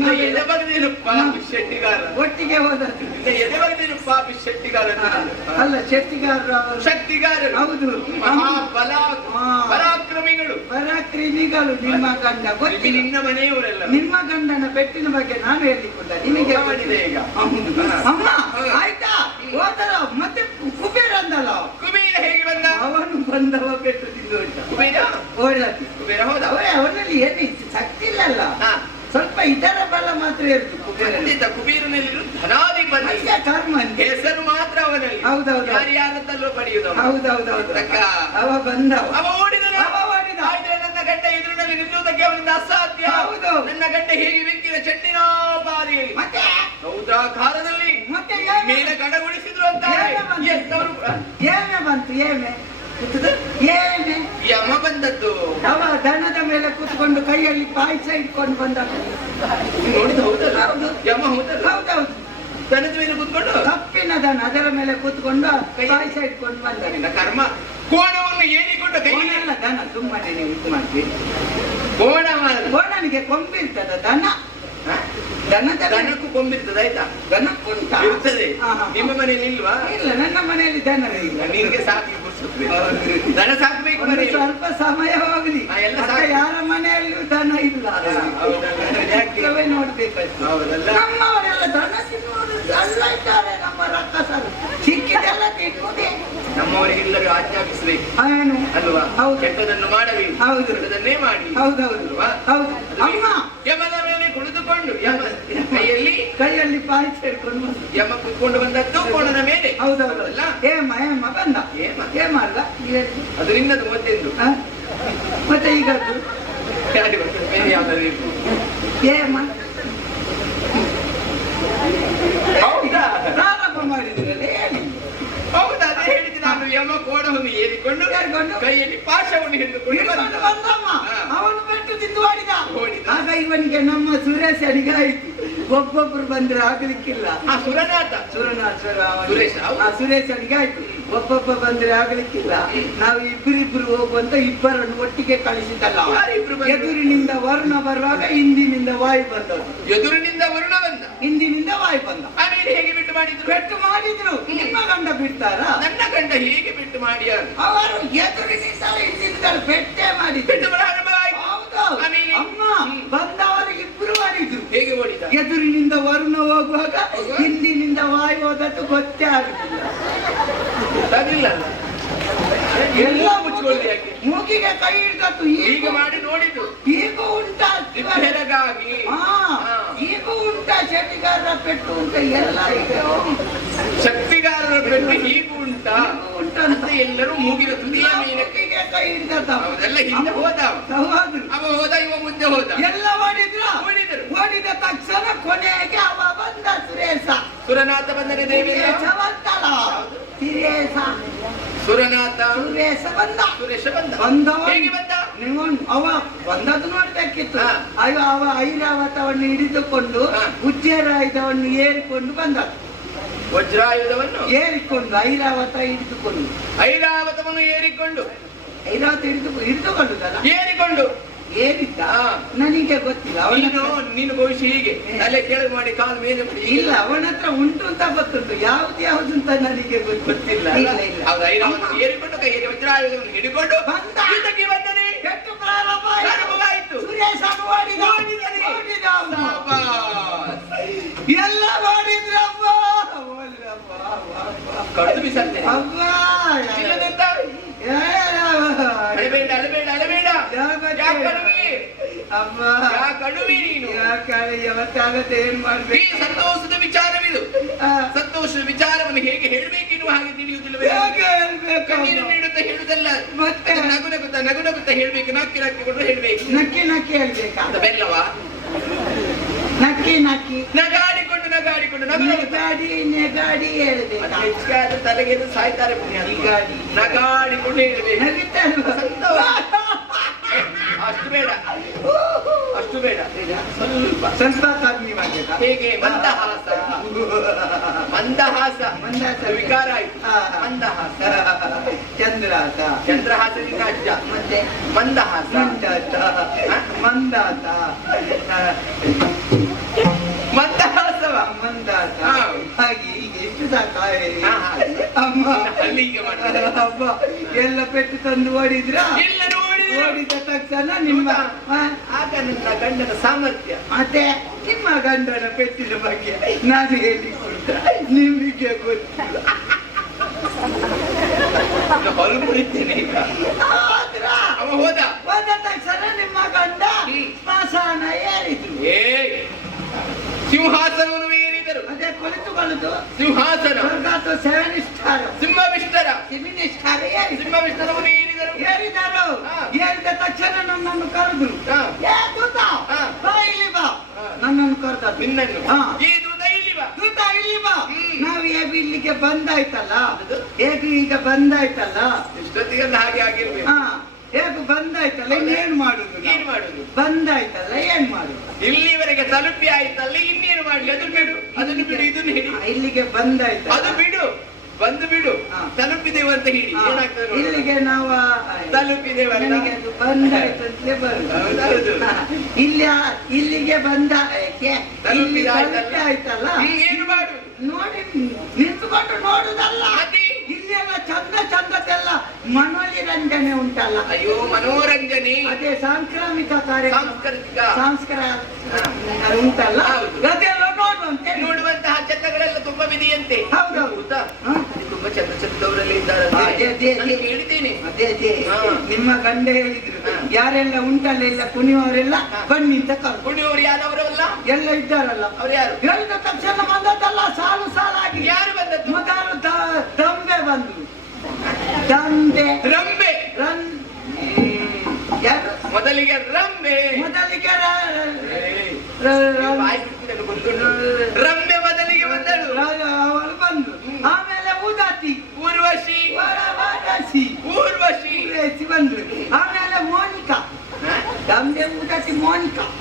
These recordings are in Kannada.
ನಿನ್ನ ಎದೆ ಬಗ್ದೇನು ಪಾಪಿ ಶೆಟ್ಟಿಗಾರ. ಒಟ್ಟಿಗೆ ಹೋದದ್ದು. ಎದೆ ಬಗ್ದೇನು ಪಾಪಿ ಶೆಟ್ಟಿಗಾರ ಅಲ್ಲ ಶೆಟ್ಟಿಗಾರರು ಅವರು. ಶಕ್ತಿಗಾರರು. ಹೌದು. ಮಹಾಬಲ. ಪರಾಕ್ರಮಿಗಳು. ಪರಾಕ್ರಮಿಗಳು ನಿಮ್ಮ ಗಂಡ. ಗೊತ್ತಿ ನಿನ್ನ ಮನೆಯವರೆಲ್ಲ. ನಿಮ್ಮ ಗಂಡನ ಪೆಟ್ಟಿನ ಬಗ್ಗೆ ನಾನು ಹೇಳಿಕೊಂಡ ನಿಮಗೆ ಊಟ ಮಾಡಿದೆ ಈಗ. ಅಮ್ಮ ಆಯ್ತಾ? ಹೋದರ? ಮತ್ತೆ ಕುಬೇರ ಅಂದಲ್ಲ ಕುಬೇರ ಹೇಗೆ ಬಂದ? ಅವನು ಬಂದವ ಪೆಟ್ಟು ತಿಂದು ಕುಬೇರ? ಹೋದ ಕುಬೇರ ಹೌದಾ? ಅವನಲ್ಲಿ ಏನಿತ್ತು ಶಕ್ತಿ ಇಲ್ಲಲ್ಲ. ಸ್ವಲ್ಪ ಇದರ ಬಲ ಮಾತ್ರ ಖಂಡಿತ ಕುಬೇರನಲ್ಲಿ ಧನಾಧಿಪತಿ ಅಯ್ಯ ಕರ್ಮ ಹೆಸರು ಮಾತ್ರ ಅವನಲ್ಲಿ. ಹೌದೌದು. ಯಾರ್ಯಾರದಲ್ಲೋ ಪಡೆಯುವುದು ಹೌದೌದೌದು. ಅವ ಬಂದ ಅವ ಓಡಿದ ಅವ ಓಡಿದ. ಆದ್ರೆ ನನ್ನ ಗಂಡ ಎದುರಿನಲ್ಲಿ ನಿಲ್ಲುವುದಕ್ಕೆ ಅವನಿಂದ ಅಸಾಧ್ಯ. ಹೌದು. ನನ್ನ ಗಂಡ ಹೇಗೆ ಬೆಂಕಿನ ಚಂಡಿನ ಬಾರಿಯಲ್ಲಿ ಮತ್ತೆ? ರೌದ್ರಾಕಾರದಲ್ಲಿ ಮತ್ತೆ? ಮೇಲೆ ಕಡಗೊಳಿಸಿದ್ರು ಅಂತ ಏಮೆ ಬಂತು? ಏಮೆ? ಯಮ ಬಂದದ್ದು. ಅವ ದನದ ಮೇಲೆ ಕೂತ್ಕೊಂಡು ಕೈಯಲ್ಲಿ ಪಾಯಸ ಇಟ್ಕೊಂಡು ಬಂದ ನೋಡಿದ ಹೌದಲ್ಲ? ಹೌದು. ಯಮ ಹೌದಲ್ಲ? ಹೌದೌದು ದನದ ಮೇಲೆ ಕೂತ್ಕೊಂಡು? ಕಪ್ಪಿನ ದನ ಅದರ ಮೇಲೆ ಕೂತ್ಕೊಂಡು ಪಾಯಸ ಇಟ್ಕೊಂಡು ಬಂದ ಕರ್ಮ. ಕೋಣವನ್ನು ಏರಿಕೊಂಡು ಕೈ ಕೋಣಲ್ಲ ದನ ಸುಮ್ಮನೆ ನೀವು ಇದು ಮಾಡ್ತೀವಿ ಕೋಣ ಕೋಣನಿಗೆ ಕೊಂಬಿರ್ತದ ದನ? ದನದ ದನಕ್ಕೂ ಕೊಂಬಿರ್ತದ ಆಯ್ತಾ? ದನಕ್ಕುಂಟ ಇರ್ತದೆ. ನಿಮ್ಮ ಮನೆಯಲ್ಲಿ ಇಲ್ವಾ? ಇಲ್ಲ ನನ್ನ ಮನೆಯಲ್ಲಿ ದನ ಇಲ್ಲ. ನಿನ್ಗೆ ಸಾಕಿ. ದನ ಸಾಕ್ಬೇಕು ಮರಿ ಸ್ವಲ್ಪ ಸಮಯ ಎಲ್ಲ ಯಾರ ಮನೆಯಲ್ಲೂ ದನ ಇಲ್ಲ. ಹೌದಲ್ಲ. ನಮ್ಮವರೆಲ್ಲ ದನ ತಿನ್ನುವುದು ಎಲ್ಲ ಇದ್ದಾರೆ ನಮ್ಮ ರಕ್ಕಸರು ಸಿಕ್ಕಿದೆಲ್ಲ ತಿನ್ನುವುದೇ. ನಮ್ಮವರಿಗೆಲ್ಲರೂ ಆಜ್ಞಾಪಿಸಬೇಕು. ಏನು? ಅಲ್ವಾ? ಹೌದು. ಕೆಟ್ಟದನ್ನು ಮಾಡಬೇಕು. ಹೌದು. ಕೆಟ್ಟದನ್ನೇ ಮಾಡಿ. ಹೌದೌದು. ಅಲ್ವಾ? ಹೌದು. ಅಮ್ಮ! ಯಮನ ಮೇಲೆ ಕುಳಿತುಕೊಂಡು ಯಮ ಕೈಯಲ್ಲಿ ಕೈಯಲ್ಲಿ ಪಾಯಿ ಸೇರ್ಕೊಂಡು ಬಂದ. ಯಮ ಕುತ್ಕೊಂಡು ಬಂದದ್ದು ಕೋಣದ ಮೇಲೆ. ಹೌದೌದು ಅಲ್ಲ ಹೇಮ ಹೇಮ ಬಂದ. ಹೇಮ. ಹೇಮ ಅಲ್ಲ. ಅದು ನಿನ್ನದು ಮೊದಲೆಂದು ಮತ್ತೆ ಈಗ ಏ ಬೇರೆ ಯಾವ್ದಾದ್ರು ಇರ್ಬೋದು. ಏಮ ಹೌದಾ? ಪ್ರಾರಂಭ ಮಾಡಿದ್ರಲ್ಲ ಹೇಳಿ ಹೌದಾ? ಅದೇ ಹೇಳಿದ್ದು ನಾನು ಯಮ ಕೋಣವನ್ನು ಏರಿಕೊಂಡು ಏರಿಕೊಂಡು ಕೈಯಲ್ಲಿ ಪಾಶವನ್ನು ಹಿಡಿದುಕೊಂಡು. ಬಂದಮ್ಮ. ಅವನು ಬೆಟ್ಟು ತಿಂದು ಓಡಿದ. ಆಗ ಇವನಿಗೆ ನಮ್ಮ ಸುರೇಶ್ ಅಡಿಗೆ ಆಯ್ತು ಒಬ್ಬೊಬ್ರು ಬಂದ್ರೆ ಆಗ್ಲಿಕ್ಕಿಲ್ಲ. ಆ ಸುರನಾಥ. ಸುರನಾಥ ಸುರೇಶ. ಆ ಸುರೇಶ್ ಅಡಿಗೆ ಆಯ್ತು. ಒಬ್ಬೊಬ್ಬ ಬಂದ್ರೆ ಆಗ್ಲಿಕ್ಕಿಲ್ಲ. ನಾವು ಇಬ್ಬರಿಬ್ರು ಹೋಗುವಂತ ಇಬ್ಬರನ್ನು ಒಟ್ಟಿಗೆ ಕಳಿಸಿದ್ದಲ್ಲ? ಎದುರಿನಿಂದ ವರುಣ ಬರುವಾಗ ಹಿಂದಿನಿಂದ ವಾಯು ಬಂದದ್ದು. ಎದುರಿನಿಂದ ವರುಣ ಬಂದ? ಹಿಂದಿನಿಂದ ವಾಯು ಬಂದ. ಹೇಗೆ ಬಿಟ್ಟು ಮಾಡಿದ್ರು? ಬೆಟ್ಟು ಮಾಡಿದ್ರು. ನಿಮ್ಮ ಗಂಡ ಬಿಡ್ತಾರ? ನನ್ನ ಗಂಡ ಹೇಗೆ ಬಿಟ್ಟು ಮಾಡಿ ಅವರು ಎದುರಿನಿಂದ ಹಿಂದಿನಿಂದ ಬೆಟ್ಟೆ ಮಾಡಿ ಬಿಟ್ಟು ಆಮೇಲೆ? ಅಮ್ಮ. ಬಂದವರು ಇಬ್ರು ಮಾಡಿದ್ರು. ಹೇಗೆ ಓಡಿದ ಎದುರಿನಿಂದ ವರುಣ ಹೋಗುವಾಗ ಹಿಂದಿನಿಂದ ವಾಯು ಹೋದದ್ದು ಗೊತ್ತೇ ಆಗುದಿಲ್ಲ. ಗೊತ್ತಾಗ್ಲಿಲ್ಲ ಅಲ್ಲ? ಎಲ್ಲ ಮುಚ್ಚಿಕೊಳ್ಳಿ ಯಾಕೆ? ಮೂಗಿಗೆ ಕೈ ಹಿಡ್ದದ್ದು ಈಗ. ಈಗ ಮಾಡಿ ನೋಡಿದ್ದು. ಈಗ ಉಂಟಾ ಬೆರಗಾಗಿ ಹಾ. ಈಗ ಉಂಟಾ ಶಕ್ತಿಗಾರರ ಪೆಟ್ಟು ಉಂಟ ಎಲ್ಲ ಶಕ್ತಿಗಾರರ ಪೆಟ್ಟು ಹೀಗೂ ಉಂಟಾ? ಉಂಟಂತ. ಅಂತ. ಎಲ್ಲರೂ ಮೂಗಿನ ತುದಿಯ ಮೇಲೆ ಮೂಗಿಗೆ ಕೈ ಹಿಡ್ದದ್ದು? ಅವರೆಲ್ಲ ಹಿಂದೆ ಹೋದ ಅವ. ಹೌದು. ಅವ ಹೋದ ಇವ ಮುಂದೆ ಹೋದ. ಎಲ್ಲ ಮಾಡಿದ್ರ? ತಕ್ಷಣ ಕೊನೆಗೆ ಅವ ಬಂದ ಸುರೇಶ. ಸುರನಾಥ ಬಂದರೆ ದೇವಿ ಸುರೇಶ ಬಂದಲ್ಲ ಸುರೇಶ. ಸುರನಾಥ? ಸುರೇಶ ಬಂದ. ಸುರೇಶ ಬಂದ. ಬಂದ ಹೇಗೆ ಬಂದ? ನೀವು ಅವ ಬಂದದ್ದು ನೋಡ್ಬೇಕಿತ್ತು. ಅಯ್ಯೋ ಅವ ಐರಾವತವನ್ನು ಹಿಡಿದುಕೊಂಡು. ಉಜ್ಜೇರಾಯುಧವನ್ನು ಏರಿಕೊಂಡು ಬಂದ ವಜ್ರಾಯುಧವನ್ನು? ಏರಿಕೊಂಡು ಐರಾವತ ಹಿಡಿದುಕೊಂಡು. ಐರಾವತವನ್ನು ಏರಿಕೊಂಡು. ಐರಾವತ ಹಿಡಿದು ಹಿಡಿದುಕೊಂಡುದಲ್ಲ ಏರಿಕೊಂಡು. ಏರಿದ್ದ ಹಾ. ನನಗೆ ಗೊತ್ತಿಲ್ಲ ಅವನ ನೀನು ಭವಿಷ್ಯ ಹೀಗೆ. ತಲೆ ಕೆಳಗೆ ಮಾಡಿ ಕಾಲು ಮೇಲೆ ಮಾಡಿ ಇಲ್ಲ ಅವನ ಹತ್ರ ಉಂಟು ಅಂತ ಗೊತ್ತುಂಟು. ಯಾವ್ದು ಯಾವ್ದು ಅಂತ ನನಗೆ ಗೊತ್ತು ಗೊತ್ತಿಲ್ಲ. ಏರಿಕೊಂಡು ಕೈಯಲ್ಲಿ ವಜ್ರಾಯುಧವನ್ನು ಹಿಡಿಕೊಂಡು ಬಂದ. ಯುದ್ಧಕ್ಕೆ ಬಂದನೆ. ಕೆಟ್ಟು ಪ್ರಾರಂಭ ಆಯ್ತು. ಸುರೇಶ ಓಡಿದ. ಓಡಿದನೆ. ಓಡಿದ ಅವನು. ಎಲ್ಲ ಮಾಡಿದ್ರಪ್ಪ. ಅಳಬೇಡ ಅಳಬೇಡ ಅಳಬೇಡ ಯಾಕೆ? ಯಾಕೆ ಅಳುವಿ? ಅಮ್ಮ. ಯಾಕೆ ಅಳುವಿ ನೀನು? ಯಾಕೆ ಯಾವತ್ತಾಗತ್ತೆ ಏನ್ ಈ ಸಂತೋಷದ ವಿಚಾರವಿದು. ಸಂತೋಷದ ವಿಚಾರವನ್ನು ಹೇಗೆ ಹೇಳಬೇಕೆನ್ನುವ ಹಾಗೆ ತಿಳಿಯುವುದಿಲ್ಲ ಕಣ್ಣೀರು? ನೀಡುತ್ತಾ ಹೇಳುದಲ್ಲ ಮತ್ತೆ? ನಗು ನಗುತ್ತಾ ನಗು ನಗುತ್ತಾ ಹೇಳ್ಬೇಕು ನಕ್ಕಿ ನಕ್ಕಿಕೊಂಡು ಹೇಳ್ಬೇಕು. ನಕ್ಕಿ ನಕ್ಕಿ ಹೇಳ್ಬೇಕಾ? ಬೆಲ್ಲವ? ನಕ್ಕಿ ನಕ್ಕಿ ನಗಾಡಿಕೊಂಡು ನಗಾಡಿಕೊಂಡು ನಗು ನಗಾಡಿ ನೆಗಾಡಿ ಆದ್ರೆ ತಲೆಗೆ ಸಾಯ್ತಾರೆ. ನಗಾಡಿಕೊಂಡು ಹೇಳ್ಬೇಕು. ಸಂತೋಷ. ಅಷ್ಟು ಬೇಡ. ಅಷ್ಟು ಬೇಡ. ಸ್ವಲ್ಪ ಹೇಗೆ? ಮಂದಹಾಸ. ಮಂದಹಾಸ. ಮಂದಹಾಸ. ವಿಕಾರ ಆಯ್ತು. ಮಂದಹಾಸ. ಚಂದ್ರಾತ ಚಂದ್ರಹಾಸದಿಂದ ಅಜ್ಜ. ಮತ್ತೆ? ಮಂದಹಾಸ. ಮಂದಾತ ಮಂದಹಾಸವ? ಮಂದಾತ ಹಾ. ಹಾಗೆ ಎಷ್ಟು ಸಾಕಾಯ ಅಮ್ಮ. ಅಲ್ಲಿಗೆ ಮಾಡ್ತಾರೆ. ಎಲ್ಲ ಪೆಟ್ಟು ತಂದು ಓಡಿದ್ರ ಎಲ್ಲರೂ ಓಡಿದ ತಕ್ಷಣ ನಿಮ್ಮ ಆಗ ನನ್ನ ಗಂಡನ ಸಾಮರ್ಥ್ಯ. ಮತ್ತೆ? ನಿಮ್ಮ ಗಂಡನ ಪೆಟ್ಟಿನ ಬಗ್ಗೆ ನಾನು ಹೇಳಿ ನಿಮಗೆ ಗೊತ್ತಿಲ್ಲ ಆದ್ರ ಅವ ಹೋದ. ಹೋದ ತಕ್ಷಣ ನಿಮ್ಮ ಗಂಡ. ಸ್ಮಶಾನ ಏರಿದ್ರು. ಏ ಸಿಂಹಾಸನವನ್ನು ಕುಳಿತುಕೊಳ್ಳುದು ಸಿಂಹಾಸನ. ಸ್ವರ್ಗಾತು ಸೆವೆನ್ ಸಿಂಹವಿಷ್ಠರ ಸಿಂಹವಿಷ್ಟರ ಸಿಮಿನಿ ಸ್ಟಾರ್ ಏರಿದ್ರು. ಏರಿದರು. ಏರಿದ ತಕ್ಷಣ ನನ್ನನ್ನು ಕರೆದ್ರು. ಏ ದೂತ ಬಾ ಇಲ್ಲಿ ಬಾ. ನನ್ನನ್ನು ಕರೆದ. ನಿನ್ನನ್ನು. ಈ ದೂತ ಇಲ್ಲಿ ಬಾ. ದೂತ ಇಲ್ಲಿ ಬಾ. ನಾವು ಹೇಗೆ ಇಲ್ಲಿಗೆ ಬಂದಾಯ್ತಲ್ಲ. ಹೇಗೆ ಈಗ ಬಂದಾಯ್ತಲ್ಲ? ಇಷ್ಟೊತ್ತಿಗೆ ಹಾಗೆ ಆಗಿರ್ಬೇಕು. ಹಾ. ಹೇಗೆ ಬಂದಾಯ್ತಲ್ಲ? ಏನ್ ಮಾಡುದು? ಏನ್ ಮಾಡುದು? ಬಂದಾಯ್ತಲ್ಲ? ಏನ್ ಮಾಡುದು? ಇಲ್ಲಿವರೆಗೆ ತಲುಪಿ ಆಯ್ತಲ್ಲ ಇನ್ನೇನು ಮಾಡ್ಲಿ ಅದು ಬಿಡು. ಅದನ್ನು ಇಲ್ಲಿಗೆ ಬಂದಾಯ್ತು. ಅದು ಬಿಡು. ಬಂದು ಬಿಡು. ತಲುಪಿದೆ ತಲುಪಿದೆವು ಅಂತ ಹೇಳಿ. ಏನಾಗ್ತದೆ ಇಲ್ಲಿಗೆ ನಾವು ತಲುಪಿದೆ ತಲುಪಿದೆವಲ್ಲ ನನಗೆ ಅದು ಇಲ್ಲ ಬರುದು ಇಲ್ಲಿ ಇಲ್ಲಿಗೆ ಬಂದ? ಇಲ್ಲಿ ಆಯ್ತಲ್ಲ ಏನು ಮಾಡು? ನೋಡಿ ನಿಂತ್ಕೊಂಡು ನೋಡುದಲ್ಲ. ಇಲ್ಲಿ ಎಲ್ಲ ಚಂದ ಚಂದದೆಲ್ಲ ಮನೋರಂಜನೆ ಉಂಟಲ್ಲ? ಅಯ್ಯೋ ಮನೋರಂಜನೆ. ಅದೇ ಸಾಂಕ್ರಾಮಿಕ ಕಾರ್ಯ ಸಾಂಸ್ಕೃತಿಕ. ಸಂಸ್ಕಾರ ಉಂಟಲ್ಲ? ಹೌದು. ಅದೆಲ್ಲ ನೋಡುವಂತೆ ನೋಡುವಂತಹ ಚಂದಗಳೆಲ್ಲ ತುಂಬಾ ವಿಧಿಯಂತೆ. ಹೌದೌದು. ತುಂಬಾ ಚಂದ ಚಂದವರಲ್ಲಿ ಇದ್ದಾರೆ ಅದೇ, ಅದೇ, ನಿಮ್ಮ ಗಂಡ ಹೇಳಿದ್ರು. ಹಾ. ಯಾರೆಲ್ಲ ಉಂಟಲ್ಲ ಎಲ್ಲ ಕುಣಿಯವರೆಲ್ಲ ಬನ್ನಿ ಅಂತ ಕರ್ಕೊಂಡು. ಕುಣಿಯವರು ಯಾರವರಲ್ಲ ಎಲ್ಲ ಇದ್ದಾರಲ್ಲ? ಅವ್ರು ಯಾರು? ಹೇಳಿದ ತಕ್ಷಣ ಬಂದದ್ದಲ್ಲ ಸಾಲು ಸಾಲಾಗಿ. ಯಾರು ಬಂದದ್ದು? ಮೊದಲು ತಂಬೆ ದಂಬೆ ಬಂದ್ರು ದಂಬೆ ರಂಬೆ. ರಂ ಯಾರು? ಮೊದಲಿಗೆ ರಂಬೆ. ಮೊದಲಿಗೆ. ರಂಬೆ ಮೊದಲಿಗೆ ಬಂದಳು. ಅವಳು ಬಂದು. ಆಮೇಲೆ ಊದಾತಿ. ಊರ್ವಶಿ. ವರವರಸಿ ಊರ್ವಶಿ. ಊರ್ವಶಿ ಬಂದ್ರು ಆಮೇಲೆ ಮೋನಿಕಾ. ರಂಬೆ ಉದಾತಿ ಮೋನಿಕಾ.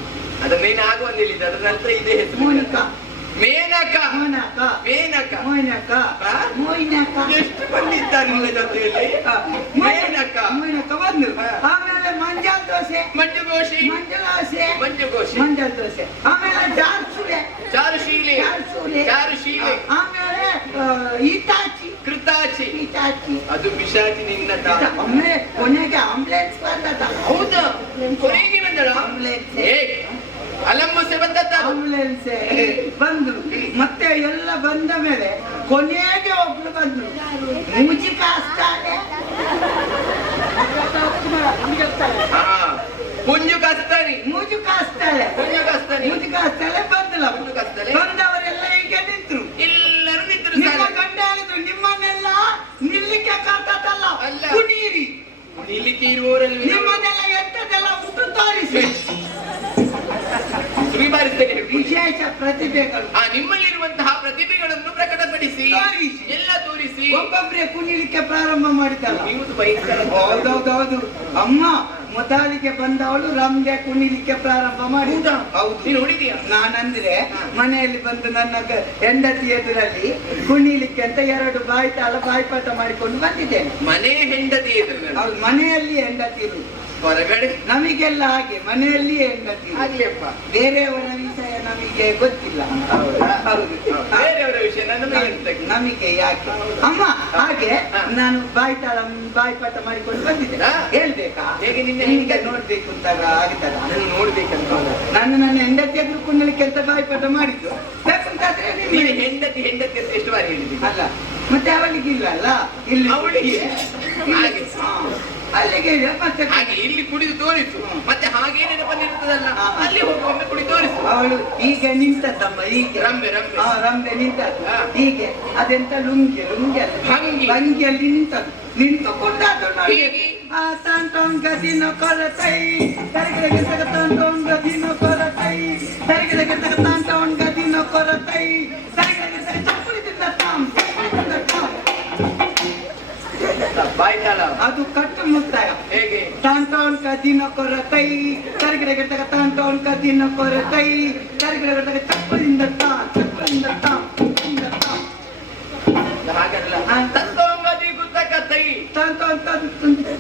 ಅದು ಮೇನ್ ಆಗುವಂತ ಹೇಳಿದ ಅದರ ನಂತರ ಇದೆ ಹೆಸರು. ಮೋನಿಕಾ. ಮೇನಕ. ಮೋನಕ. ಮೇನಕ. ಮೋನಕ. ಎಷ್ಟು ಬಂದಿದ್ದಾರೆ ನಿಮ್ಮ ಜೊತೆಯಲ್ಲಿ? ಮೇನಕ. ಮೋನಕ. ಬಂದ್ರು ಆಮೇಲೆ ಮಂಜಾಲ್ ದೋಸೆ. ಮಂಜು ಘೋಷಿ. ಮಂಜಳ ದೋಸೆ. ಮಂಜು ಘೋಷಿ. ಮಂಜಾಲ್ ದೋಸೆ. ಆಮೇಲೆ ಜಾರ್ಸುಳೆ ಚಾರುಶೀಲೆ ಜಾರ್ಸುಳೆ ಚಾರುಶೀಲೆ ಆಮೇಲೆ ಇತಾಚಿ ಕೃತಾಚಿ. ಇತಾಚಿ ಅದು ಪಿಶಾಚಿ ನಿನ್ನ ತಾತ ಒಮ್ಮೆ ಕೊನೆಗೆ ಆಂಬ್ಲೆನ್ಸ್ ಬಂದದ. ಹೌದಾ. ಕೊನೆಗೆ ಬಂದಳ ಆಂಬುಲೆನ್ಸ್. ಅದು. ಆಂಬುಲೆನ್ಸ್ ಬಂದ್ರು ಮತ್ತೆ ಎಲ್ಲ ಬಂದ ಮೇಲೆ ಕೊನೆಗೆ ಒಬ್ಳು ಬಂದ್ರು ಪುಂಜು ಕಾಸ್ತಾಳೆ ಮುಂಜು ಪುಂಜು ಕಸ್ತರಿ ಮುಜುಕ ಅಸ್ತಾಳೆ ಬಂದಲ್ಲ ಮುಜುಕ ಅಸ್ತಾಳೆ. ಬಂದವರೆಲ್ಲ ಈಗ ನಿಂತ್ರು. ಎಲ್ಲರೂ ನಿಂತರು ನಿಮ್ಮ ಗಂಡ ಹೇಳಿದ್ರು ನಿಮ್ಮನ್ನೆಲ್ಲ ನಿಲ್ಲಿಕ್ಕೆ ಕಾತಲ್ಲ. ಕುಣೀರಿ. ನಿಲ್ಲಿಕ್ಕೆ ಇರುವವರಲ್ಲಿ ನಿಮ್ಮನ್ನೆಲ್ಲ ವಿಶೇಷ ಪ್ರತಿಭೆಗಳು. ಆ ನಿಮ್ಮಲ್ಲಿರುವಂತಹ ಪ್ರತಿಭೆಗಳನ್ನು ಪ್ರಕಟಪಡಿಸಿ ತೋರಿಸಿ. ಎಲ್ಲ ತೋರಿಸಿ. ಒಬ್ಬೊಬ್ಬರೇ ಕುಣಿಲಿಕ್ಕೆ ಪ್ರಾರಂಭ ಮಾಡಿದ್ದಾರೆ ನೀವು ಭಯಂಕರ ಹೌದೌದೌದು. ಅಮ್ಮ ಮೊದಲಿಗೆ ಬಂದವಳು ರಮ್ಗೆ ಕುಣಿಲಿಕ್ಕೆ ಪ್ರಾರಂಭ ಮಾಡಿ. ಹೌದಾ? ಹೌದು. ನೀನು ನೋಡಿದೀಯಾ? ನಾನಂದ್ರೆ. ಮನೆಯಲ್ಲಿ ಬಂದು ನನ್ನ ಗ- ಹೆಂಡತಿ ಎದುರಲ್ಲಿ ಕುಣಿಲಿಕ್ಕೆ ಅಂತ ಎರಡು ಬಾಯಿ ತಾಳ ಬಾಯಿಪಾಠ ಮಾಡಿಕೊಂಡು ಬಂದಿದ್ದೇನೆ. ಮನೆ ಹೆಂಡತಿ ಎದುರು ಮನೆಯಲ್ಲಿ ಹೆಂಡತಿ ಹೊರಗಡೆ? ನಮಗೆಲ್ಲ ಹಾಗೆ ಮನೆಯಲ್ಲಿ ಹೆಂಡತಿ ಇರುದು. ಆಗ್ಲಿಯಪ್ಪ ಬೇರೆಯವರ ನಮಗೆ ಗೊತ್ತಿಲ್ಲ ಹೌದಾ? ಹೌದು. ಬೇರೆಯವರ ವಿಷಯ? ನಮಗೆ ಯಾಕೆ? ಅಮ್ಮ ಹಾಗೆ. ನಾನು ಬಾಯಿ ಪಾಠ ಮಾಡಿಕೊಂಡು ಬಂದಿದ್ದೆ. ಹೇಳ್ಬೇಕಾ? ಹೇಗೆ ನಿನ್ನೆ ಹೀಗೆ? ಹೆಂಡತಿ? ನೋಡ್ಬೇಕು ಅಂತ ಆಗಿದ್ದಲ್ಲ ನೋಡ್ಬೇಕಂತ ನಾನು ನನ್ನ ಹೆಂಡತಿ ಎದುರು ಕೆಲಸ ಅಂತ ಬಾಯ್ಪಾಠ ಮಾಡಿದ್ದು. ಯಾಕಂತಾದ್ರೆ ನೀನು ಹೆಂಡತಿ ಹೆಂಡತಿ ಅಂತ ಎಷ್ಟು ಬಾರಿ ಹೇಳಿದ್ದೀನಿ ಅಲ್ಲ ಮತ್ತೆ ಅವಳಿಗೆ ಇಲ್ಲ ಅಲ್ಲ? ಇಲ್ಲಿ ಅವಳಿಗೆ? ಹಾಗೆ. ಅಲ್ಲಿಗೆ ಮತ್ತೆ ಹಾಗೆ ಇಲ್ಲಿ ಕುಡಿದು ತೋರಿಸು. ಮತ್ತೆ ಹಾಗೆ ನೆನಪಲ್ಲಿರ್ತದಲ್ಲ ಅಲ್ಲಿ ಹೋಗಿ ಒಮ್ಮೆ ಕುಡಿ ತೋರಿಸು. ಅವಳು ಈಗ ನಿಂತದ್ದಮ್ಮ ಹೀಗೆ. ರಂಬೆ ರಂಬೆ. ಹಾ ರಂಬೆ ನಿಂತದ್ದು. ಹೀಗೆ. ಅದೆಂತ ಲುಂಗಿ ಲುಂಗಿ ಭಂಗಿ. ಭಂಗಿಯಲ್ಲಿ ನಿಂತದ್ದು. ನಿಂತು ಹೇಗೆ? ಆ ತಾಂಟೋನ್ ಗದಿನ ಕೊರತೈ. ತರಗಿಡಗೆ ತಗ ತಾಂಟೋನ್ ಗದಿನ ಕೊರತೈ. ತರಗಿಡಗೆ ತಗ ತಾಂಟೋನ್ ಗದಿನ ಕೊರತೈ. ತರಗಿಡಗೆ ತಗ ಬಾಯ್ತಾಳ ಅದು ಕಟ್ಟು ಮುಕ್ತಾಯ. ಹೇಗೆ? ತಾಂಟೋನ್ ಕದಿನ ಕೊರತೈ ತರಗಿಡಗೆ ತಗ ತಾಂಟೋನ್ ಕದಿನ ಕೊರತೈ ತರಗಿಡಗೆ ತಗ ಚಪ್ಪಲಿಂದ ತಾ ಚಪ್ಪಲಿಂದ ತಾಂ ಚಪ್ಪಲಿಂದ ತಾಂ ಹಾಗಲ್ಲ ಹಾ. ತತ್ತೋಂಗದಿ ಗುತ್ತಕತ್ತೈ ತಾಂಟೋನ್ ತನ್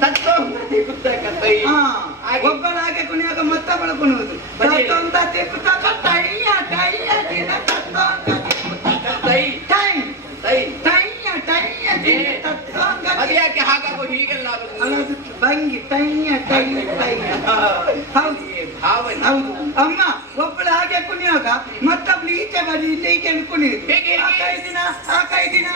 ತತ್ತೋಂಗದಿ ಗುತ್ತಕತ್ತೈ ಹಾ, ಹಾಗೆ. ಒಬ್ಬಳಾಗೆ ಕುಣಿಯಾಗ ಮತ್ತೊಬ್ಬಳು ಕುಣಿಯುವುದು. ಮತ್ತೆ? ತತ್ತೊಂದ ತಿಕ್ಕುತ್ತ ತಟ್ಟಯ್ಯ, ಹಾಗೆ ಅದ್ಯಾಕೆ ಹಾಗಾಗೋ ಹೀಗೆಲ್ಲ ಬಂಗಿ ತೈಯ ತೈಯ ತೈಯ ಹೌದು ಹೌದು. ಅಮ್ಮ ಒಬ್ಬಳು ಹಾಗೆ ಕುಣಿಯುವಾಗ ಮತ್ತೊಬ್ಳು ಈಚೆ ಬನ್ನಿ ಇಲ್ಲಿ ಈಚೆ ಕುಣಿಯುದು ಆ ಕೈ ದಿನ ಆ ದಿನ.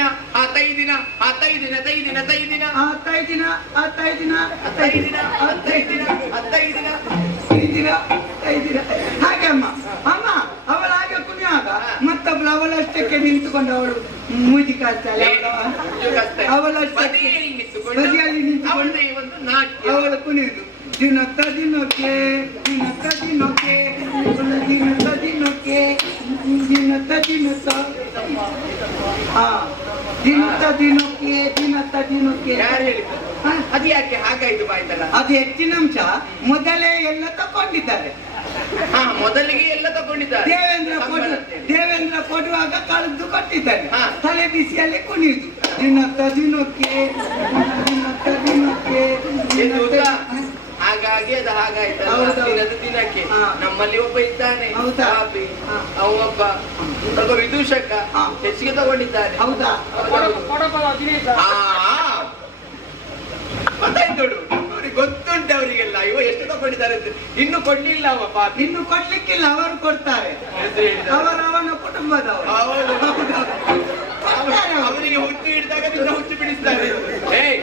ಆ ತೈ ದಿನ ಆ ತೈ ದಿನ ತೈ ದಿನ ತೈ ದಿನ. ತೈ ದಿನ ಆ ಕೈ ದಿನ. ಆ ಕೈ ದಿನ ತೈ ದಿನ ತೈ ದಿನ. ಅತ್ತೈ ತೈ ದಿನ ಐದಿನ ಐದಿನ ಹಾಗೆ ಅಮ್ಮ. ಅಮ್ಮ ಅವಳ ಹಾಗೆ ಕುಣಿಯುವಾಗ ಮತ್ತೊಬ್ಳು ಅವಳಷ್ಟಕ್ಕೆ ನಿಂತುಕೊಂಡು ಅವಳು ಮೂಜಿ ಕಾಸ್ತಾಳೆ ಅವಳಷ್ಟೇ ಬದಿಯಲ್ಲಿ ನಿಂತುಕೊಂಡು ಅವಳು ಕುಣಿಯುದು. ದಿನತ್ತ ದಿನಕ್ಕೆ ದಿನತ್ತ ದಿನಕ್ಕೆ ದಿನತ್ತ ದಿನಕ್ಕೆ ದಿನತ್ತ ದಿನತ್ತ ಹಾ ದಿನತ್ತ ದಿನಕ್ಕೆ ದಿನತ್ತ ದಿನಕ್ಕೆ. ಯಾರು ಹೇಳಿದ್ರು ಅದು ಯಾಕೆ? ಹಾಗಾಯ್ತು ಬಾಯ್ತಲ್ಲ. ಅದು ಹೆಚ್ಚಿನ ಅಂಶ. ಮೊದಲೇ ಎಲ್ಲ ತಕೊಂಡಿದ್ದಾರೆ ಹಾ ಮೊದಲಿಗೆ ಎಲ್ಲ ತಗೊಂಡಿದ್ದಾರೆ ದೇವೇಂದ್ರ ಕೊಡು. ದೇವೇಂದ್ರ ಕೊಡುವಾಗ ಕಳೆದು ಕೊಟ್ಟಿದ್ದಾರೆ. ತಲೆ ಬಿಸಿಯಲ್ಲಿ ಕುಣಿದು ದಿನತ್ತ ದಿನಕ್ಕೆ ದಿನತ್ತ ದಿನಕ್ಕೆ? ಹಾಗಾಗಿ ಅದು ಹಾಗಾಯ್ತು ದಿನಕ್ಕೆ ಹಾ. ನಮ್ಮಲ್ಲಿ ಒಬ್ಬ ಇದ್ದಾನೆ. ಅವನೊಬ್ಬ ಸ್ವಲ್ಪ ವಿದೂಷಕ ಹೆಚ್ಚಿಗೆ ತಗೊಂಡಿದ್ದಾನೆ. ಅವ್ರಿಗೆ ಗೊತ್ತುಂಟು ಅವರಿಗೆಲ್ಲ. ಇವ ಎಷ್ಟು ತಗೊಂಡಿದ್ದಾರೆ ಅಂತ. ಇನ್ನು ಕೊಡ್ಲಿಲ್ಲ ಅವ ಪಾಪ. ಇನ್ನು ಕೊಡ್ಲಿಕ್ಕಿಲ್ಲ. ಅವರು ಕೊಡ್ತಾರೆ. ಅವರ ಅವನ ಅವರವನ ಕುಟುಂಬದವರು. ಹೌದು. ಕೊಡ್ತಾರೆ ಅವರು. ಅವನಿಗೆ ಹುಚ್ಚು ಹಿಡಿದಾಗ ಹುಟ್ಟು ಹುಚ್ಚು ಬಿಡಿಸ್ತಾರೆ. ಏಯ್.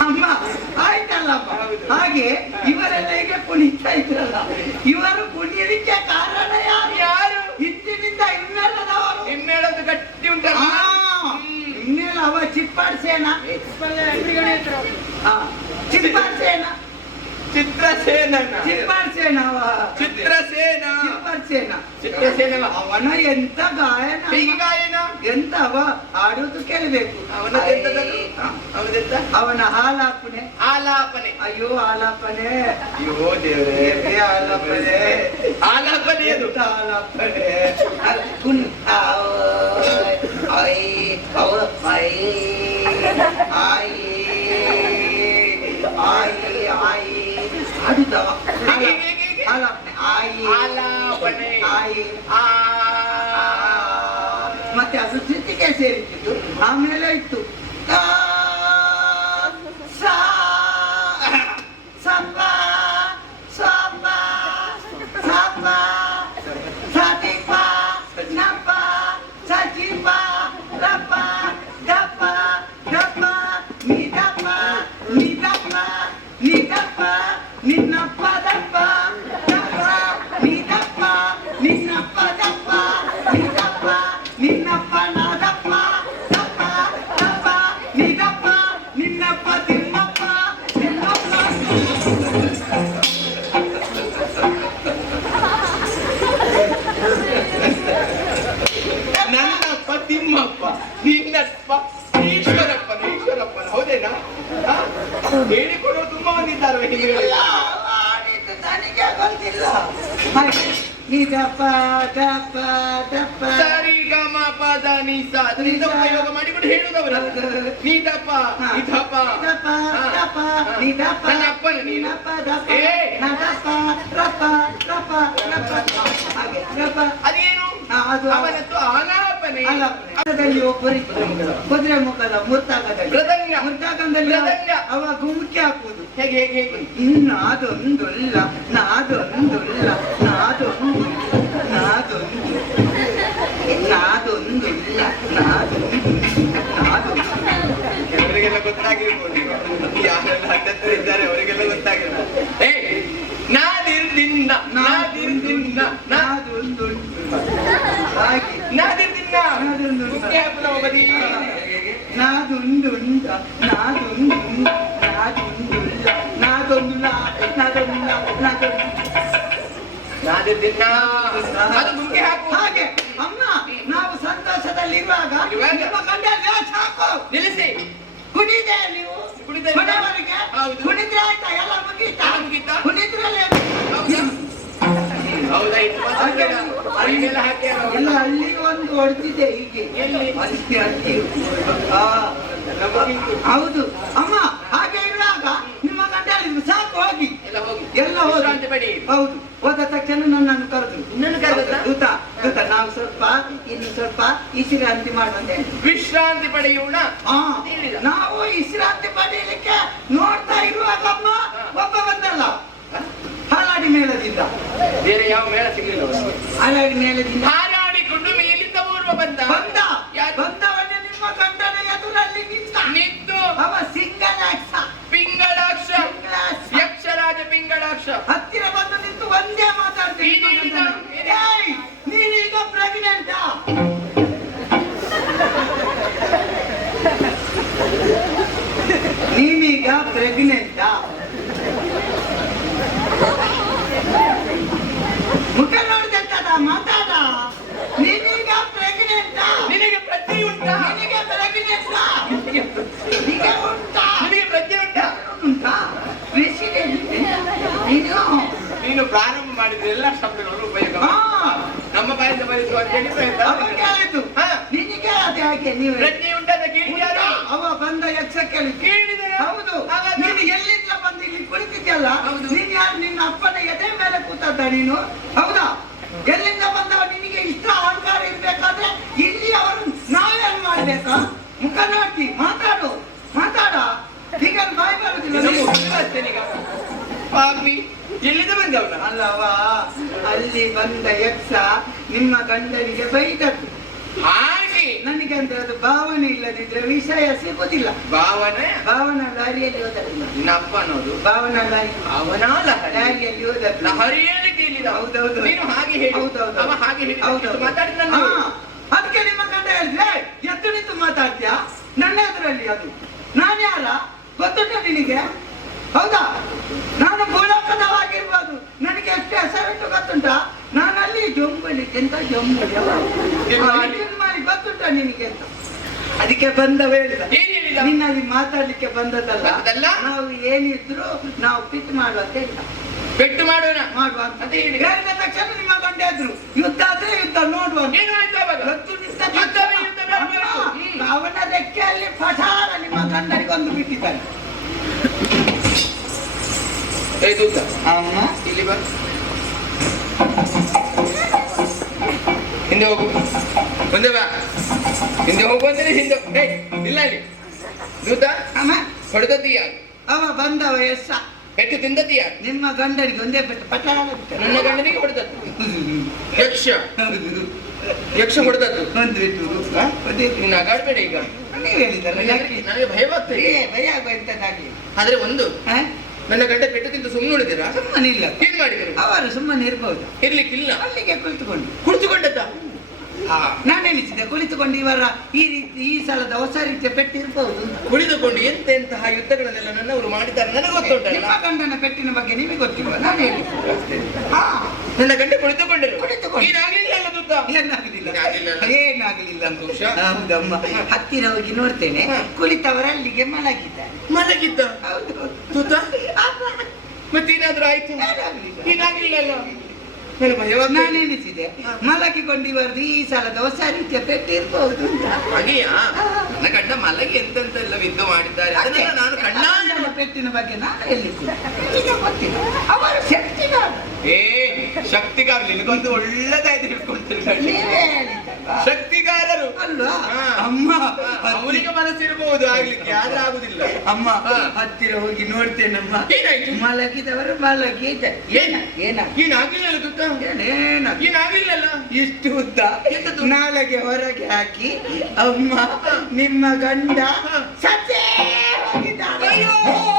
ಅಮ್ಮ ಹಾಗೆ ಇವರೆಲ್ಲ ಈಗ ಕುಣಿತಾ ಇದ್ರಲ್ಲ. ಇವರು ಕುಣಿಯಲಿಕ್ಕೆ ಕಾರಣ ಯಾರು? ಯಾರು? ಹಿಂದಿನಿಂದ ಹಿಮ್ಮೇಳದವರು ಹಿಮ್ಮೇಳದ್ದು ಗಟ್ಟಿ ಉಂಟಲ್ಲ. ಹಿಮ್ಮೇಳ ಅವ ಚಿಪ್ಪಾಡ್ಸೇನ? ಚಿಪ್ಪಾಡ್ಸೇನ? ಚಿತ್ರಸೇನನ ಚಿಪ್ಪಾಡ್ಸೇನ ಅವ. ಚಿತ್ರಸೇನ. ಚಿಪ್ಪಾಡ್ಸೇನ ಚಿತ್ರಸೇನವ ಅವನ ಎಂತ ಗಾಯನ ಗಾಯನ? ಎಂತ ಅವ? ಆಡುವುದು ಕೇಳಬೇಕು. ಅವನ ಅವನದೆಂತ? ಅವನ ಹಾಲಾಪನೆ. ಆಲಾಪನೆ ಅಯ್ಯೋ ಆಲಾಪನೆ ಅಯ್ಯೋ ದೇವರೇ ಆಲಾಪನೆ ಆಲಾಪನೆ ಎಂತ ಆಲಾಪನೆ ಕುನ್ ಐ, ಅವ, ಐ, ಐ, ಐ, ಐ. ಆಡುತ್ತವ. ಹೇಗೆ, ಹೇಗೆ, ಹೇಗೆ? ಆಲಾಪನೆ ಐ, ಆಲಾಪನೆ ಐ, ಆ ಮತ್ತೆ ಅದು ಸ್ಥಿತಿಗೆ ಸೇರಿತ್ತು ಆಮೇಲೆ ಇತ್ತು Hi. Ni da ba da ba da ba. ಪದ ನೀಸ ಅದರಿಂದ ಉಪಯೋಗ ಮಾಡಿಕೊಂಡು ಹೇಳುದವರು. ನೀದಪ್ಪ ಹಾ. ಇದಪ್ಪ ನಿದಪ್ಪ ಹಾ. ದಪ್ಪ ಹಾ. ನಿದಪ್ಪ ನನ್ನ ಅಪ್ಪನ ನೀನು. ದಪ್ಪ. ಏ. ನದಪ್ಪ ರಪ್ಪ ರಪ್ಪ ರಪ್ಪ ಹಾಗೆ ರಪ್ಪ ಅದೇನು? ಅವನದ್ದು ಆಲಾಪನೆ. ಕುದುರೆ ಮುಖದ ಮುರ್ತಾಕದಲ್ಲಿ ಮೃದಂಗ. ಮುರ್ತಾಕದಲ್ಲಿ ಮೃದಂಗ. ಅವ ಗುಮ್ಕಿ ಹಾಕುವುದು. ಹೇಗೆ ಹೇಗೆ ಇಲ್ಲ ನಾದೊಂದುಲ್ಲ ನಾದೊಂದುಲ್ಲ ನಾದೊಂದು ನಾದೊಂದು ನಾದೊಂದು ನಾದೊಂದು ಅವರಿಗೆಲ್ಲ ಗೊತ್ತಾಗಿರ್ಬೋದು ಯಾರೆಲ್ಲ ಹತ್ತತ್ರ ಇದ್ದಾರೆ ಅವರಿಗೆಲ್ಲ ಗೊತ್ತಾಗಿರ್ಬೋದು. ಏ ನಾದಿರ್ದಿನ್ನ ನಾದಿರ್ದಿನ್ನ ನಾ ನಾದೊಂದುಂಟು ಹಾಗೆ ನಾದಿರ್ದಿನ್ನ ನಾದೊಂದುಂಟು ಮುಖ್ಯ ಹಾಕುವ ಬದಿ ನಾದೊಂದುಂಟ ನಾದೊಂದುಂಟ ನಾದೊಂದುಲ್ಲ ನಾದೊಂದು ನಾದೊಂದು ನಾ ನಾದೊಂದು ನಾದಿರ್ದಿನ್ನ ಅದು ಮುಖ್ಯ ಹಾಕು. ಹಾಗೆ ಅಮ್ಮ ಇರುವಾಗ? ನಿಮ್ಮ ಗಂಡ ಸಾಕು. ನಿಲ್ಲಿಸಿ. ಕುಣಿದೆ ನೀವು. ಕುಣಿದೆ. ಕುಣಿದ್ರೆ ಆಯ್ತಾ? ಎಲ್ಲ ಮುಗೀತಾ? ಮುಗೀತಾ? ಕುಣಿದ್ರಲ್ಲೇ. ಎಲ್ಲ ಅಲ್ಲಿ ಒಂದು ಹೊಡೆದಿದೆ ಹೀಗೆ. ಹೌದು. ಅಮ್ಮ ಹಾಗೆ ಇರುವಾಗ ನಿಮ್ಮ ಗಂಡ ಹೇಳಿದ್ರು ಸಾಕು ಹೋಗಿ ಎಲ್ಲ ಹೋದ್ರೆ ಹೌದು. ಹೋದ ತಕ್ಷಣ ನನ್ನನ್ನು ಕರೆದು ನಿನ್ನನ್ನು ಕರೆದ ದೂತ ದೂತ ನಾವು ಸ್ವಲ್ಪ ಇನ್ನು ಸ್ವಲ್ಪ ವಿಶ್ರಾಂತಿ ಮಾಡುವಂತೆ. ವಿಶ್ರಾಂತಿ ಪಡೆಯೋಣ. ನಾವು ವಿಶ್ರಾಂತಿ ಪಡೆಯಲಿಕ್ಕೆ ನೋಡ್ತಾ ಇರುವಾಗಮ್ಮ ಒಬ್ಬ ಬಂದಲ್ಲ. ಹಾಲಾಡಿ ಮೇಳದಿಂದ ಬೇರೆ ಯಾವ ಮೇಳ ಸಿಗಲಿಲ್ಲ. ಹಾಲಾಡಿ ಮೇಳದಿಂದ ಹಾರಾಡಿಕೊಂಡು ಮೇಲಿಂದ ಊರ್ವ ಬಂದ. ಬಂದ. ಬಂದವನ್ನೇ ಬಂದವನೇ ನಿಮ್ಮ ಗಂಡನ ಎದುರಲ್ಲಿ ನಿಂತ. ನಿಂತು. ಅವ ಪಿಂಗಳಾಕ್ಷ ಹತ್ತಿರ ಬಂದು ನಿಂತು ಒಂದೇ ಮಾತಾಡ್ತೀನಿ ನೀನೀಗ ಪ್ರೆಗ್ನೆಂಟ್ ನೀನೀಗ ಪ್ರೆಗ್ನೆಂಟ್ ಬಾಯಿಂದ ಬರೆಸುವ ಹೇಳಿ ಪ್ರಯತ್ನ ಆಯ್ತು. ನಿನಗೆ ಅದು ಯಾಕೆ? ನೀವು. ಪ್ರಜ್ಞೆ ಉಂಟಾ ಅಂತ ಕೇಳಿದ್ಯಾರು ಅವ ಬಂದ ಯಕ್ಷ ಕೇಳಿ ಕೇಳಿದರೆ ಹೌದು. ನೀನು ಎಲ್ಲಿಂದ ಬಂದು ಇಲ್ಲಿ ಕುಳಿತಿದ್ಯಲ್ಲ. ನೀನ್ ಯಾರು? ನಿನ್ನ ಅಪ್ಪನ ಎದೆ ಮೇಲೆ ಕೂತದ್ದ ನೀನು? ಹೌದಾ? ಎಲ್ಲಿಂದ ಬಂದವ? ನಿನಗೆ ಇಷ್ಟ ಅಹಂಕಾರ ಇರ್ಬೇಕಾದ್ರೆ ಇಲ್ಲಿ ಅವರು ನಾವೇನ್ ಮಾಡ್ಬೇಕಾ? ಮುಖ ನೋಡ್ತಿ ಮಾತಾಡು. ಮಾತಾಡ. ಈಗ ಬಾಯಿ ಬರುದಿಲ್ಲ. ಪಾಪಿ ಎಲ್ಲಿಂದ ಬಂದವನ? ಅಲ್ಲವಾ ಅಲ್ಲಿ ಬಂದ ಯಕ್ಷ ನಿಮ್ಮ ಗಂಡನಿಗೆ ಬೈದದ್ದು. ಹಾಗೆ? ನನಗೆ ಅಂದ್ರೆ ಅದು ಭಾವನೆ ಇಲ್ಲದಿದ್ರೆ ವಿಷಯ ಸಿಗುದಿಲ್ಲ ಭಾವನೆ? ಭಾವನ ಲಾರಿಯಲ್ಲಿ ಹೋದಲ್ಲ ನಪ್ಪ ಅನ್ನೋದು? ಭಾವನ ಲಾರಿ. ಅವನ ಲಹರಿ ಲಾರಿಯಲ್ಲಿ ಹೋದಲ್ಲ ಲಹರಿಯಲ್ಲಿ ಕೇಳಿದ. ಹೌದೌದು. ನೀನು ಹಾಗೆ ಹೇಳಿ. ಹೌದೌದು. ಅವ ಹಾಗೆ ಹೇಳಿ. ಹೌದೌದು. ಮಾತಾಡಿದ ಅದಕ್ಕೆ ನಿಮ್ಮ ಗಂಡ ಹೇಳಿದ್ರೆ ಎದ್ದು ನಿಂತು ಮಾತಾಡ್ತೀಯ? ನನ್ನ ಅದರಲ್ಲಿ ಅದು. ನಾನು ಯಾರ ಗೊತ್ತುಂಟ ನಿನಗೆ ಹೌದಾ ನಾನು ಭೂಲೋಕದವಾಗಿರ್ಬೋದು ನನಗೆ ಎಷ್ಟು ಹೆಸರುಂಟು ಗೊತ್ತುಂಟ ನಾನು ಅಲ್ಲಿ ಜೊಂಬಲಿ ಎಂತ ಮಾಡಿ ಗೊತ್ತುಂಟ ನಿನಗೆ ಅಂತ? ಅದಕ್ಕೆ ಬಂದವೇ ಹೇಳಿದ? ನಿನ್ನಲ್ಲಿ ಮಾತಾಡ್ಲಿಕ್ಕೆ ಬಂದದಲ್ಲ? ನಾವು ಏನಿದ್ರು ನಾವು ಪಿಟ್ ಮಾಡುವ ಅಂತ ಇಲ್ಲ. ಪೆಟ್ಟು ಮಾಡೋಣ? ಮಾಡುವ ಅಂತ ಹೇಳಿ. ಹೇಳಿದ ತಕ್ಷಣ ನಿಮ್ಮ ಗಂಡೆ ಆದ್ರು ಯುದ್ಧ ಆದ್ರೆ ಯುದ್ಧ ನೋಡುವ ಅಂತ. ಏನು ಆಯ್ತು ಅವಾಗ. ಅವನ ರೆಕ್ಕೆಯಲ್ಲಿ ಪಠಾರ ನಿಮ್ಮ ಗಂಡನಿಗೆ ಒಂದು ಬಿಟ್ಟಿದ್ದಾನೆ. ಏ ಅಮ್ಮ. ಇಲ್ಲಿ ಬಾ. ಹಿಂದೆ ಹೋಗು. ಮುಂದೆ ಬಾ. ಹಿಂದೆ ಹೋಗು ಅಂದ್ರೆ ಹಿಂದೆ ಏಯ್ ಇಲ್ಲ ಇಲ್ಲಿ. ದೂತ ಅಮ್ಮ. ಹೊಡೆದದ್ದು ಯಾರು ಅವ ಬಂದವ ಎಸ್ಸ ಪೆಟ್ಟು ತಿಂದದ್ದು ಯಾರು ನಿಮ್ಮ ಗಂಡನಿಗೆ ಒಂದೇ ಪೆಟ್ಟು ಪಟ ಬಿಟ್ಟ. ನನ್ನ ಗಂಡನಿಗೆ ಹೊಡೆದದ್ದು. ಯಕ್ಷ. ಯಕ್ಷ ಹೊಡೆದದ್ದು. ಬಿಟ್ಟು. ನಗಾಡ್ಬೇಡ ಈಗ. ನೀವು ಹೇಳಿದಲ್ಲ ನನಗೆ ಭಯವಾಗ್ತದೆ ಏ ಭಯ ಆಗುವಂತದ್ದಾಗ್ಲಿ ಆದ್ರೆ ಒಂದು? ನನ್ನ ಗಂಡ ಪೆಟ್ಟು ತಿಂದು ಸುಮ್ಮನೆ ಉಳಿದಿರಾ? ಸುಮ್ಮನೆ ಇಲ್ಲ ಏನ್ ಮಾಡಿದ್ರು? ಅವರು ಸುಮ್ಮನೆ ಇರ್ಬೋದು. ಇರ್ಲಿಕ್ಕಿಲ್ಲ. ಅಲ್ಲಿಗೆ ಕುಳಿತುಕೊಂಡು. ಕುಳಿತುಕೊಂಡದ್ದ? ನಾನು ಎನಿಸಿದೆ ಕುಳಿತುಕೊಂಡು ಇವರ ಈ ರೀತಿ ಈ ಸಲದ ಹೊಸ ರೀತಿಯ ಪೆಟ್ಟು ಇರಬಹುದು ಕುಳಿತುಕೊಂಡು ಎಂತ ಎಂತಹ ಯುದ್ಧಗಳನ್ನೆಲ್ಲ ನನ್ನವರು ಮಾಡಿದ್ದಾರೆ ನನಗೆ ಗೊತ್ತುಂಟಲ್ಲ? ನಿಮ್ಮ ಗಂಡನ ಪೆಟ್ಟಿನ ಬಗ್ಗೆ ನಿಮಗೆ ಗೊತ್ತಿಲ್ಲ ನಾನು ಹೇಳಿ ಹಾ. ನನ್ನ ಗಂಡ ಕುಳಿತುಕೊಂಡರು ಕುಳಿತುಕೊಂಡು. ಏನಾಗಲಿಲ್ಲ ಏನಾಗ್ಲಿಲ್ಲ. ಸಂತೋಷ. ಹೌದಮ್ಮ. ಹತ್ತಿರ ಹೋಗಿ ನೋಡ್ತೇನೆ. ಕುಳಿತವರ ಅಲ್ಲಿಗೆ ಮಲಗಿದ್ದಾರೆ ಮಲಗಿದ್ದ? ಹೌದು. ಮತ್ತೇನಾದ್ರೂ ಆಯ್ತು? ಏನಾಗ್ಲಿಲ್ಲ. ಏನಾಗ್ಲಿಲ್ಲ ಅಲ್ಲ? ನನಗೆ ಭಯವಾಗ್ತದೆ ನಾನು ಎನಿಸಿದೆ ಮಲಗಿಕೊಂಡು ಈ ಸಲ ಹೊಸ ರೀತಿಯ ಪೆಟ್ಟಿರ್ಬಹುದು ಅಂತ. ಹಾಗೆಯಾ? ನನ್ನ ಗಂಡ ಮಲಗಿ ಎಂತೆಂತೆಲ್ಲ ವಿದ್ದು ಮಾಡಿದ್ದಾರೆ. ಅದನ್ನೆಲ್ಲ ನಾನು ಕಣ್ಣಾರೆ ಗಂಡನ ಪೆಟ್ಟಿನ ಬಗ್ಗೆ ನಾನು ಎಲ್ಲಿ ಈಗ ಗೊತ್ತಿಲ್ಲ. ಅವರು ಶಕ್ತಿಗಾರ ಏ ಶಕ್ತಿಗಾರ ನಿನಗೊಂದು ಒಳ್ಳೆದಾಯ್ತು ಹೇಳಿದ್ದಲ್ವಾ? ಶಕ್ತಿಗಾರರು. ಅಲ್ಲ. ಅಮ್ಮ ಅವರಿಗೆ ಮನಸ್ಸಿರಬಹುದು ಆಗ್ಲಿಕ್ಕೆ ಆದ್ರೆ ಆಗುದಿಲ್ಲ. ಅಮ್ಮ. ಹತ್ತಿರ ಹೋಗಿ ನೋಡ್ತೇನಮ್ಮ. ಏನಾಯ್ತು? ಮಲಗಿದವರು ಮಲಗಿದ್ದ. ಏನ? ಏನ? ಏನಾಗಿಲ್ಲ ಗೊತ್ತಾ ಏನ ಆಗಿಲ್ಲಲ್ಲ ಇಷ್ಟು ಉದ್ದ. ನಾಲಗೆ ಹೊರಗೆ ಹಾಕಿ ಅಮ್ಮ ನಿಮ್ಮ ಗಂಡ ಸತ್ತೇ ಹೋಗಿದ್ದಾನೆ. ಅಯ್ಯೋ!